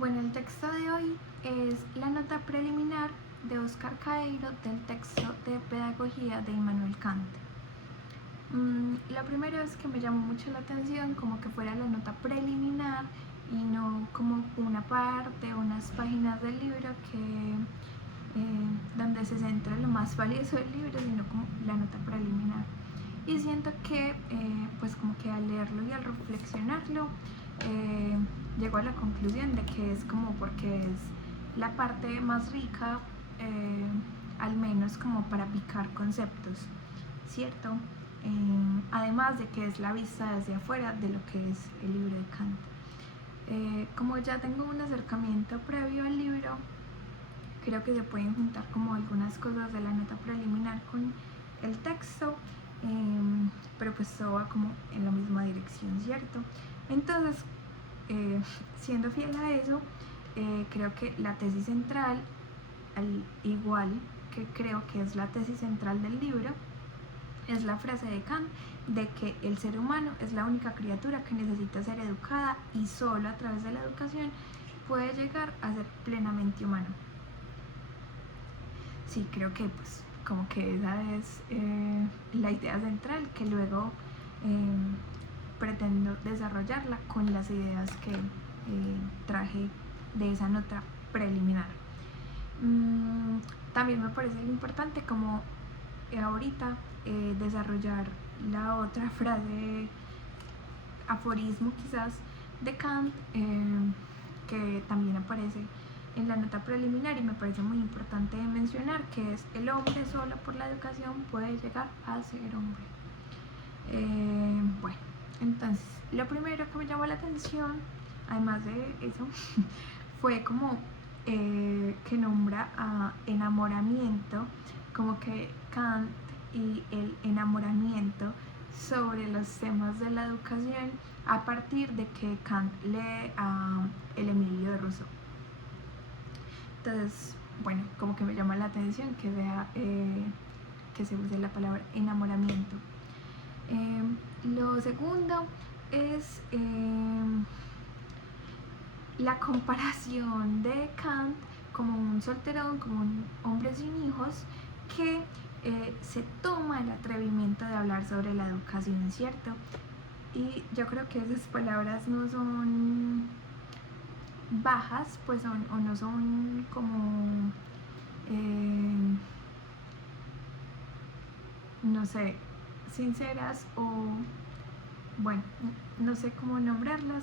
Bueno, el texto de hoy es la nota preliminar de Óscar Caeiro del texto de Pedagogía de Immanuel Kant. Lo primero es que me llamó mucho la atención como que fuera la nota preliminar y no como una parte, unas páginas del libro donde se centra lo más valioso del libro, sino como la nota preliminar. Y siento que pues como que al leerlo y al reflexionarlo llego a la conclusión de que es como porque es la parte más rica, al menos como para picar conceptos, ¿cierto? Además de que es la vista desde afuera de lo que es el libro de Kant. Como ya tengo un acercamiento previo al libro, creo que se pueden juntar como algunas cosas de la nota preliminar con el texto, pero pues todo va como en la misma dirección, ¿cierto? Entonces, siendo fiel a eso, creo que la tesis central, al igual que creo que es la tesis central del libro, es la frase de Kant de que el ser humano es la única criatura que necesita ser educada y solo a través de la educación puede llegar a ser plenamente humano. Sí, creo que pues como que esa es la idea central que luego pretendo desarrollarla con las ideas que traje de esa nota preliminar. También me parece importante como ahorita desarrollar la otra frase, aforismo quizás, de Kant, que también aparece en la nota preliminar y me parece muy importante mencionar, que es: el hombre solo por la educación puede llegar a ser hombre. Bueno, entonces lo primero que me llamó la atención, además de eso, fue como que nombra a enamoramiento, como que Kant y el enamoramiento sobre los temas de la educación a partir de que Kant lee a el Emilio de Rousseau. Entonces, bueno, como que me llama la atención que vea que se use la palabra enamoramiento. Lo segundo es la comparación de Kant como un solterón, como un hombre sin hijos que se toma el atrevimiento de hablar sobre la educación, ¿cierto? Y yo creo que esas palabras no son bajas, pues o no son como no sé, sinceras, o bueno, no sé cómo nombrarlas,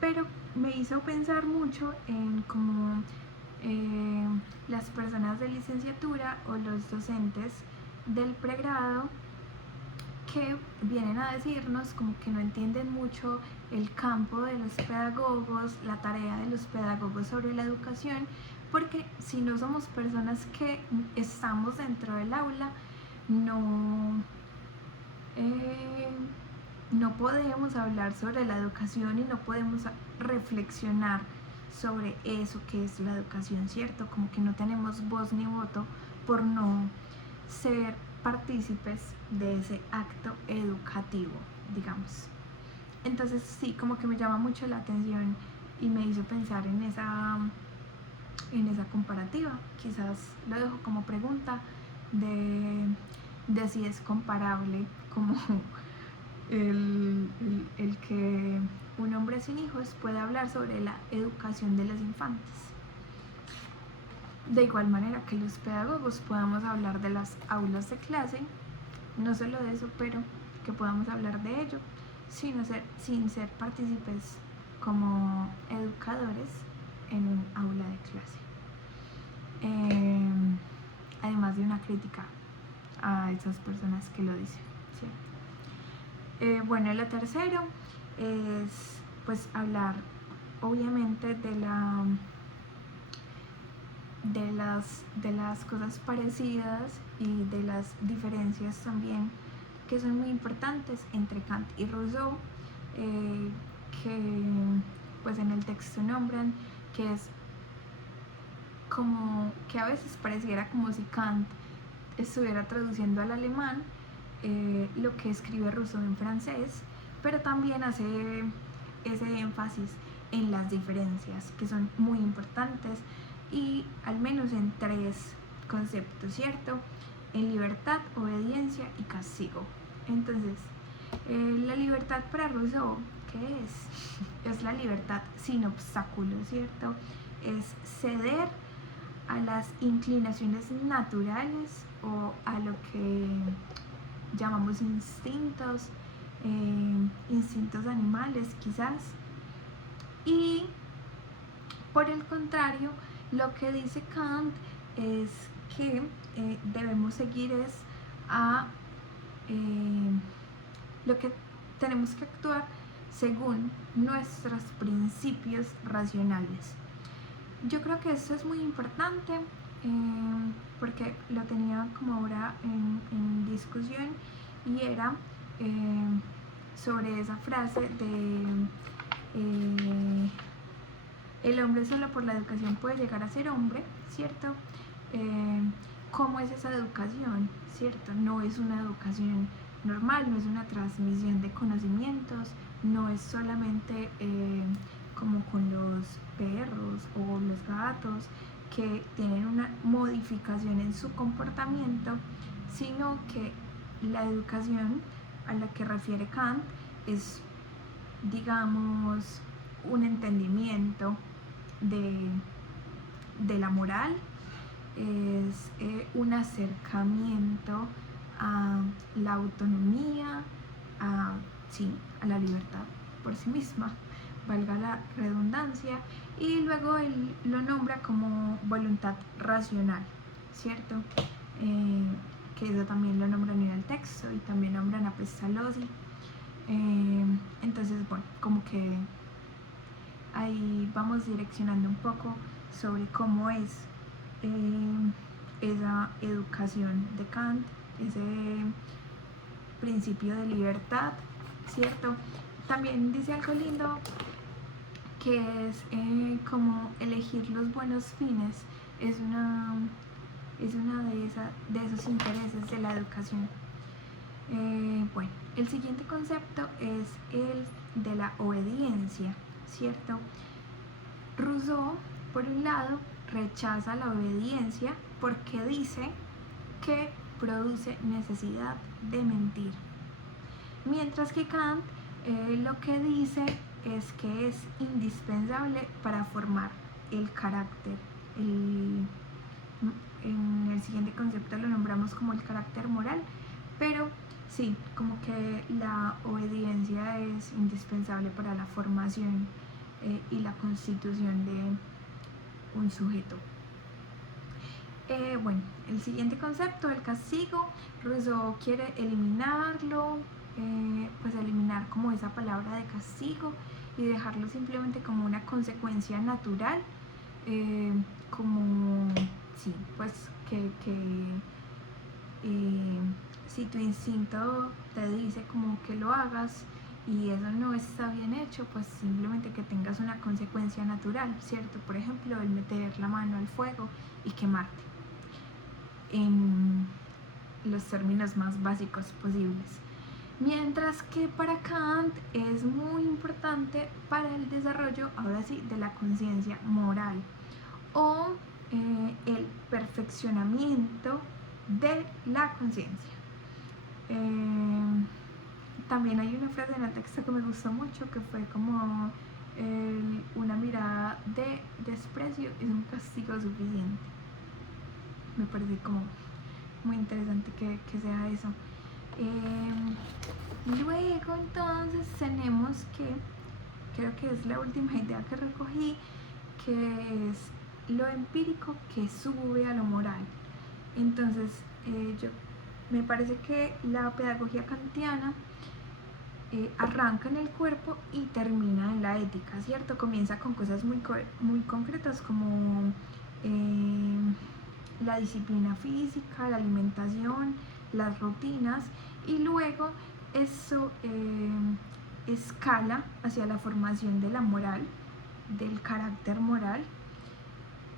pero me hizo pensar mucho en cómo las personas de licenciatura o los docentes del pregrado que vienen a decirnos como que no entienden mucho el campo de los pedagogos, la tarea de los pedagogos sobre la educación, porque si no somos personas que estamos dentro del aula, no podemos hablar sobre la educación y no podemos reflexionar sobre eso que es la educación, ¿cierto? Como que no tenemos voz ni voto por no ser partícipes de ese acto educativo, digamos. Entonces sí, como que me llama mucho la atención y me hizo pensar en esa comparativa. Quizás lo dejo como pregunta de si es comparable como el que un hombre sin hijos puede hablar sobre la educación de los infantes. De igual manera que los pedagogos podamos hablar de las aulas de clase, no solo de eso, pero que podamos hablar de ello sin ser partícipes como educadores en un aula de clase. Además de una crítica a esas personas que lo dicen, ¿cierto? Bueno, lo tercero es pues hablar obviamente de las cosas parecidas y de las diferencias también que son muy importantes entre Kant y Rousseau, que pues en el texto nombran que es como que a veces pareciera como si Kant estuviera traduciendo al alemán lo que escribe Rousseau en francés, pero también hace ese énfasis en las diferencias, que son muy importantes, y al menos en 3 conceptos, ¿cierto? En libertad, obediencia y castigo. Entonces, la libertad para Rousseau, ¿qué es? Es la libertad sin obstáculos, ¿cierto? Es ceder a las inclinaciones naturales o a lo que llamamos instintos, instintos animales quizás. Y por el contrario, lo que dice Kant es que debemos seguir es a lo que tenemos que actuar según nuestros principios racionales. Yo creo que esto es muy importante porque lo tenía como ahora en discusión, y era sobre esa frase de el hombre solo por la educación puede llegar a ser hombre, ¿cierto? ¿Cómo es esa educación? ¿Cierto? No es una educación normal, no es una transmisión de conocimientos, no es solamente como con los perros o los gatos que tienen una modificación en su comportamiento, sino que la educación a la que refiere Kant es, digamos, un entendimiento de la moral, es un acercamiento a la autonomía, a la libertad por sí misma, valga la redundancia, y luego él lo nombra como voluntad racional, ¿cierto? Que eso también lo nombran en el texto, y también nombran a Pestalozzi. Entonces, bueno, como que ahí vamos direccionando un poco sobre cómo es esa educación de Kant, ese principio de libertad, ¿cierto? También dice algo lindo, que es como elegir los buenos fines, es una de esos intereses de la educación. Bueno, el siguiente concepto es el de la obediencia, ¿cierto? Rousseau, por un lado, rechaza la obediencia porque dice que produce necesidad de mentir, mientras que Kant lo que dice es que es indispensable para formar el carácter. En el siguiente concepto lo nombramos como el carácter moral, pero sí, como que la obediencia es indispensable para la formación y la constitución de un sujeto. Bueno, el siguiente concepto, el castigo, Rousseau quiere eliminarlo, pues eliminar como esa palabra de castigo y dejarlo simplemente como una consecuencia natural, como, sí, pues que si tu instinto te dice como que lo hagas y eso no está bien hecho, pues simplemente que tengas una consecuencia natural, ¿cierto? Por ejemplo, el meter la mano al fuego y quemarte, en los términos más básicos posibles. Mientras que para Kant es muy importante para el desarrollo, ahora sí, de la conciencia moral o el perfeccionamiento de la conciencia. También hay una frase en el texto que me gustó mucho, que fue como una mirada de desprecio es un castigo suficiente. Me parece como muy interesante que sea eso. Luego entonces tenemos que, creo que es la última idea que recogí, que es lo empírico que sube a lo moral. Entonces me parece que la pedagogía kantiana arranca en el cuerpo y termina en la ética, ¿cierto? Comienza con cosas muy concretas como la disciplina física, la alimentación, las rutinas, y luego eso escala hacia la formación de la moral, del carácter moral.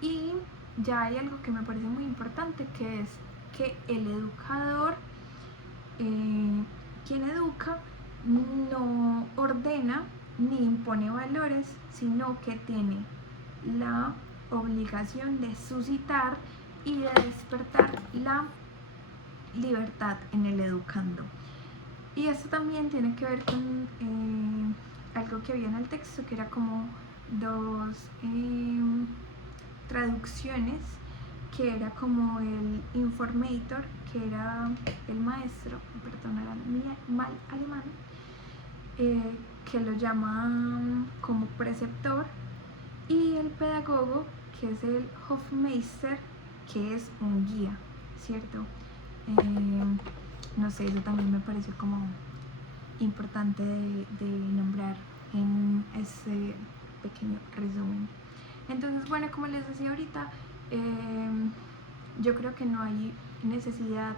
Y ya hay algo que me parece muy importante, que es que el educador, quien educa, no ordena ni impone valores, sino que tiene la obligación de suscitar y de despertar la libertad en el educando. Y esto también tiene que ver con algo que había en el texto, que era como dos traducciones, que era como el informator, que era el maestro, perdón, era mal alemán, que lo llaman como preceptor, y el pedagogo, que es el Hofmeister, que es un guía, ¿cierto? No sé, eso también me pareció como importante de nombrar en ese pequeño resumen. Entonces, bueno, como les decía ahorita, yo creo que no hay necesidad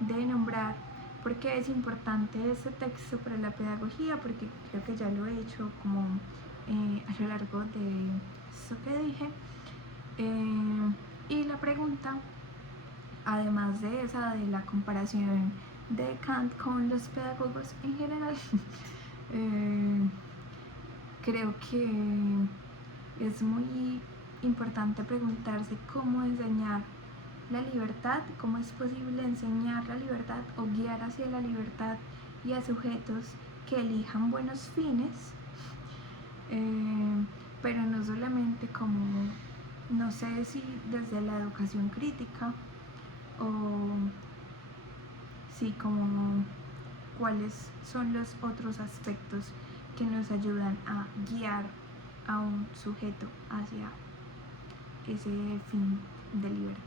de nombrar por qué es importante este texto para la pedagogía, porque creo que ya lo he hecho como a lo largo de eso que dije. Y la pregunta, además de esa, de la comparación de Kant con los pedagogos en general, creo que es muy importante preguntarse cómo enseñar la libertad, cómo es posible enseñar la libertad o guiar hacia la libertad y a sujetos que elijan buenos fines, pero no solamente como, no sé si desde la educación crítica o sí, como cuáles son los otros aspectos que nos ayudan a guiar a un sujeto hacia ese fin de libertad.